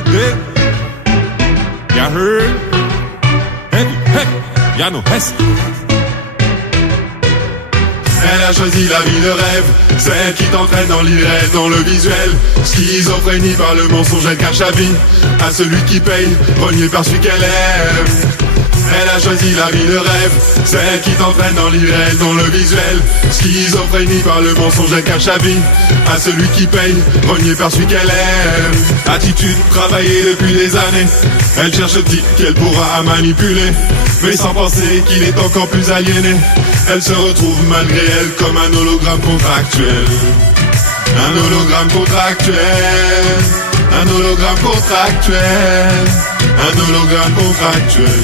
you dig? You heard? Heavy, heavy, y'a no hesi. Elle a choisi la vie de rêve, celle qui t'entraîne dans l'irréel, dans le visuel. Schizophrénie par le mensonge, elle cache la vie à celui qui paye, renié par celui qu'elle aime. Elle a choisi la vie de rêve, celle qui t'entraîne dans l'irréel, dans le visuel. Schizophrénie par le mensonge, elle cache la vie à celui qui paye, renié par celui qu'elle aime. Attitude travaillée depuis des années, elle cherche le type qu'elle pourra manipuler, mais sans penser qu'il est encore plus aliéné. Elle se retrouve malgré elle comme un hologramme contractuel. Un hologramme contractuel. Un hologramme contractuel. Un hologramme contractuel.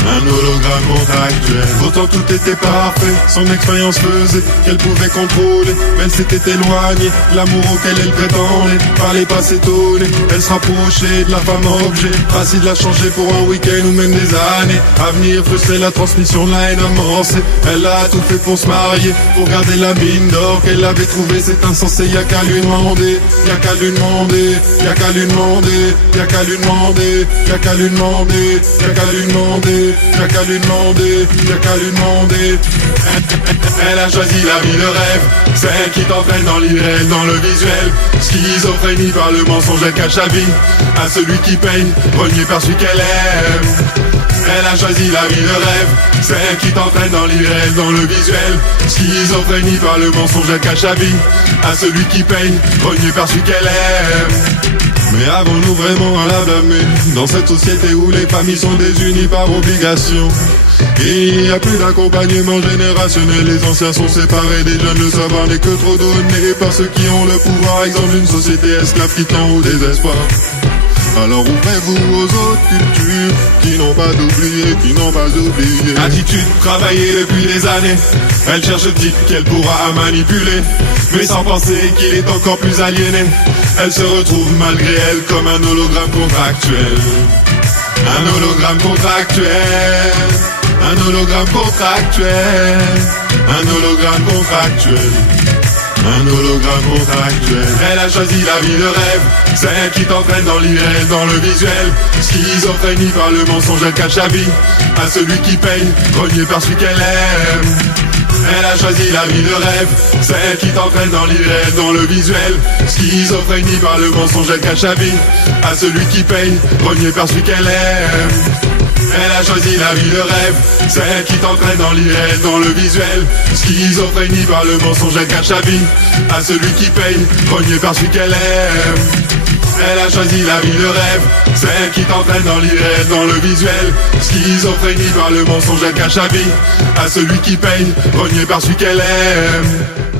Un hologramme contractuel. Pourtant tout était parfait, son expérience faisait qu'elle pouvait contrôler, mais elle s'était éloignée, l'amour auquel elle prétendait parlait pas s'étonner. Elle se rapprochait de la femme objet, facile de la changer pour un week-end ou même des années. Avenir frustrer la transmission de la haine amorcée. Elle a tout fait pour se marier, pour garder la mine d'or qu'elle avait trouvée. C'est insensé, y'a qu'à lui demander, y'a qu'à lui demander, y'a qu'à lui demander, y'a qu'à lui demander, y'a qu'à lui demander, y'a qu'à lui demander. Y'a qu'à lui demander, y'a qu'à lui demander. Elle a choisi la vie de rêve, celle qui t'entraîne dans l'irréel, dans le visuel. Schizophrénie par le mensonge, elle cache la vie à celui qui paye, renié par celui qu'elle aime. Elle a choisi la vie de rêve, celle qui t'entraîne dans l'irréel, dans le visuel. Schizophrénie par le mensonge, elle cache la vie à celui qui paye, renié par celui qu'elle aime. Mais avons-nous vraiment à la blâmer dans cette société où les familles sont désunies par obligation? Il n'y a plus d'accompagnement générationnel, les anciens sont séparés des jeunes, le savoir n'est que trop donné par ceux qui ont le pouvoir, exemple d'une société esclave qui tend au désespoir. Alors ouvrez-vous aux autres cultures qui n'ont pas d'oublié, qui n'ont pas oublié. Attitude travaillée depuis des années, elle cherche le type qu'elle pourra manipuler, mais sans penser qu'il est encore plus aliéné. Elle se retrouve malgré elle comme un hologramme contractuel. Un hologramme contractuel. Un hologramme contractuel. Un hologramme contractuel. Un hologramme contractuel. Elle a choisi la vie de rêve, celle qui t'entraîne dans l'irréel, dans le visuel. Schizophrénie par le mensonge, elle cache la vie à celui qui paye, renié par celui qu'elle aime. Elle a choisi la vie de rêve, celle qui t'entraîne dans l'irréel, dans le visuel. Schizophrénie par le mensonge, elle cache la vie à celui qui paye, renié par celui qu'elle aime. Elle a choisi la vie de rêve, celle qui t'entraîne dans l'irréel, dans le visuel. Schizophrénie par le mensonge, elle cache la vie à celui qui paye, renié par celui qu'elle aime. Elle a choisi la vie de rêve, celle qui t'entraîne dans l'irréel, dans le visuel. Schizophrénie par le mensonge, elle cache la vie à celui qui paye, renié par celui qu'elle aime.